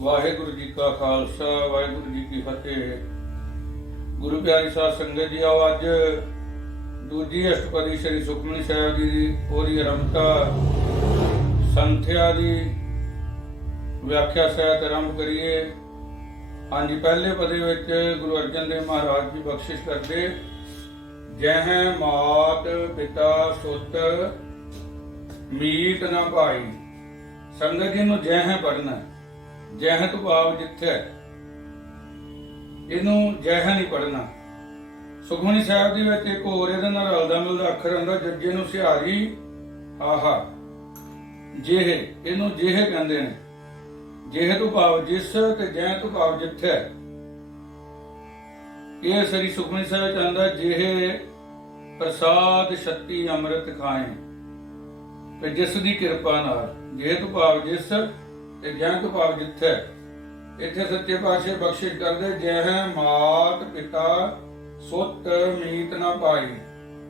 ਵਾਹਿਗੁਰੂ ਜੀ ਕਾ ਖਾਲਸਾ, ਵਾਹਿਗੁਰੂ ਜੀ ਕੀ ਫਤਿਹ। ਗੁਰੂ ਪਿਆਰੀ ਸਾਹਿਬ ਸੰਗਤ ਜੀ, ਆਓ ਅੱਜ ਦੂਜੀ ਅਸ਼ਟਪਦੀ ਸ੍ਰੀ ਸੁਖਮਨੀ ਸਾਹਿਬ ਜੀ ਦੀ ਪੂਰੀ ਆਰੰਭਤਾ ਸੰਥਿਆ ਦੀ ਵਿਆਖਿਆ ਸਹਿਤ ਆਰੰਭ ਕਰੀਏ। ਹਾਂਜੀ, ਪਹਿਲੇ ਪਦੇ ਵਿੱਚ ਗੁਰੂ ਅਰਜਨ ਦੇਵ ਮਹਾਰਾਜ ਜੀ ਬਖਸ਼ਿਸ਼ ਕਰਦੇ, ਜਹ ਮਾਤ ਪਿਤਾ ਸੁੱਤ ਮੀਤ ਨਾ ਭਾਈ। ਸੰਗਤ ਜੀ ਨੂੰ ਜਹ ਪੜਨਾ ਜਹ ਭਾਵ ਜਿੱਥੇ ਹੈ। ਇਹਨੂੰ ਜਹ ਨਹੀਂ ਪੜਨਾ ਸੁਖਮਨੀ ਸਾਹਿਬ ਦੇ ਵਿੱਚ ਇੱਕ ਹੋਰ ਇਹਦੇ ਨਾਲ ਰਲਦਾ ਮਿਲਦਾ ਅੱਖਰ ਹੁੰਦਾ, ਜੱਜੇ ਨੂੰ ਸਿਹਾਰੀ, ਆਹਾ। ਜਿਹੇ, ਇਹਨੂੰ ਜਿਹੇ ਕਹਿੰਦੇ ਨੇ। ਜਿਹੇ ਤੋਂ ਭਾਵ ਜਿਸ ਤੇ ਜਹ ਤੋਂ ਭਾਵ ਜਿੱਥੇ ਇਹ ਸ੍ਰੀ ਸੁਖਮਨੀ ਸਾਹਿਬ ਚੰਦਾ ਜਿਹੇ ਪ੍ਰਸਾਦ ਸ਼ਕਤੀ ਅੰਮ੍ਰਿਤ ਖਾਏ। ਤੇ ਜਿਸ ਦੀ ਕਿਰਪਾ ਨਾਲ ਜੇ ਤੋਂ ਭਾਵ ਜਿਸ ਤੇ ਗਿਆਨ ਤੋਂ ਭਾਵ ਜਿੱਥੇ ਇੱਥੇ ਸੱਚੇ ਪਾਤਸ਼ਾਹ ਬਖਸ਼ਿਸ਼ ਕਰਦੇ, ਜਹ ਮਾਤ ਪਿਤਾ ਸੁੱਤ ਮੀਤ ਨਾ ਪਾਈ।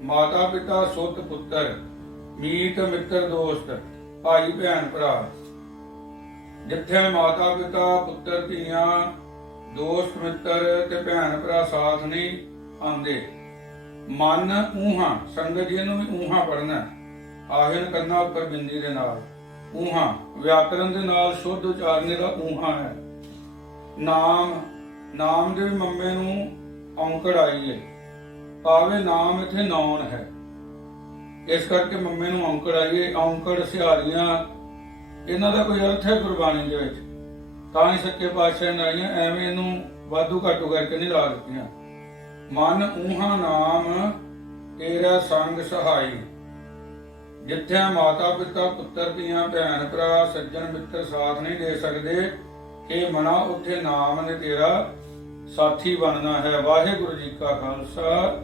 ਮਾਤਾ ਪਿਤਾ ਸੁੱਤ ਪੁੱਤਰ, ਮੀਤ ਮਿੱਤਰ ਦੋਸਤ, ਭਾਈ ਭੈਣ ਭਰਾ। ਜਿੱਥੇ ਮਾਤਾ ਪਿਤਾ ਪੁੱਤਰ ਧੀਆਂ, ਦੋਸਤ ਮਿੱਤਰ ਤੇ ਭੈਣ ਭਰਾ ਸਾਥ ਨਹੀਂ ਆਉਂਦੇ। ਮਨ ਊਹਾਂ, ਸੰਗਤ ਜੀ ਨੂੰ ਵੀ ਊਹਾਂ ਪੜਨਾ ਆਹਨ ਕਰਨਾ ਉੱਪਰ ਬਿੰਦੀ ਦੇ ਨਾਲ। ਊਹਾ ਵਿਆਕਰਣ ਦੇ ਨਾਲ ਸ਼ੁੱਧ ਉਚਾਰਨੇ ਦਾ ਊਹਾ ਹੈ। ਨਾਮ ਨਾਮ ਦੇ ਵੀ ਮੰਮੇ ਨੂੰ ਔਂਕੜ ਆਈ ਹੈ ਭਾਵੇਂ ਨਾਮ ਇੱਥੇ ਨੌਨ ਹੈ। ਇਸ ਕਰਕੇ ਮੰਮੇ ਨੂੰ ਔਂਕੜ ਆਈਏ। ਹੈ ਔਂਕੜ ਸਿਹਾਰੀਆਂ, ਇਹਨਾਂ ਦਾ ਕੋਈ ਅਰਥ ਹੈ ਗੁਰਬਾਣੀ ਦੇ ਵਿੱਚ? ਤਾਂ ਹੀ ਸੱਚੇ ਪਾਤਸ਼ਾਹ ਨੇ ਆਈਆਂ, ਐਵੇਂ ਇਹਨੂੰ ਵਾਧੂ ਘਾਟੂ ਕਰਕੇ ਨਹੀਂ ਲਾ ਦਿੱਤੀਆਂ। ਮਨ, ਊਹਾ, ਨਾਮ, ਤੇਰਾ ਸੰਗ ਸਹਾਈ। ਜਿੱਥੇ ਮਾਤਾ ਪਿਤਾ ਪੁੱਤਰ ਦੀਆਂ ਭੈਣ ਭਰਾ ਸੱਜਣ ਮਿੱਤਰ ਸਾਥ ਨਹੀਂ ਦੇ ਸਕਦੇ ਇਹ ਮਨਾ, ਉੱਥੇ ਨਾਮ ਨੇ ਤੇਰਾ ਸਾਥੀ ਬਣਨਾ ਹੈ। ਵਾਹਿਗੁਰੂ ਜੀ ਕਾ ਖਾਲਸਾ।